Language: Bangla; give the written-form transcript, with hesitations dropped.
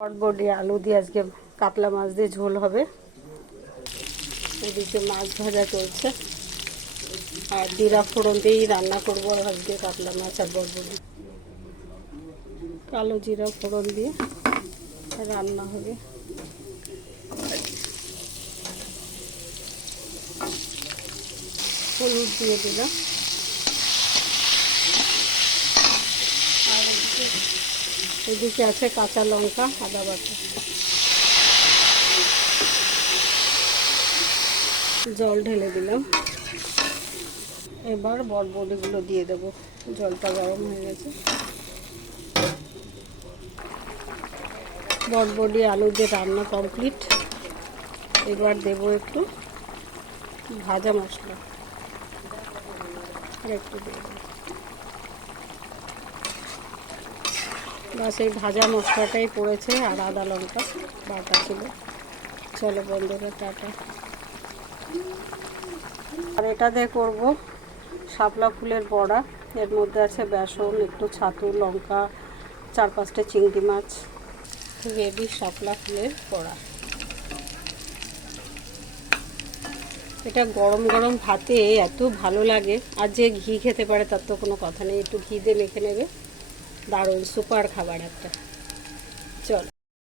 বটবটি আলু দিয়ে আজকে কাতলা মাছ দিয়ে ঝোল হবে। এদিকে মাছ ভাজা চলছে আর জিরা ফোড়ন দিয়েই রান্না করবো আজকে কাতলা মাছ আর বটবটি। কালো জিরা ফোড়ন দিয়ে রান্না হবে। হলুদ দিয়ে দিলাম আর এদিকে আছে কাঁচা লঙ্কা, আদা বাটা, জল ঢেলে দিলাম। এবার বটবটিগুলো দিয়ে দেব। জলটা গরম হয়ে গেছে। বটবটি আলু দিয়ে রান্না কমপ্লিট। এবার দেব একটু ভাজা মশলা আর একটু দিয়ে দেব। বাস এই ভাজা মশলাটাই পড়েছে আর আদা লঙ্কা বাটা ছিল। চলো বন্ধুরা, টাটা। আর এটাতে করব শাপলা ফুলের বড়া। এর মধ্যে আছে বেসন, একটু ছাতু, লঙ্কা, 4-5টা চিংড়ি মাছ। রেডি শাপলা ফুলের বড়া। এটা গরম গরম ভাতে এত ভালো লাগে। আর যে ঘি খেতে পারে তার তো কোনো কথা নেই। একটু ঘি দিয়ে মেখে নেবে। দারুণ সুপার খাবার একটা।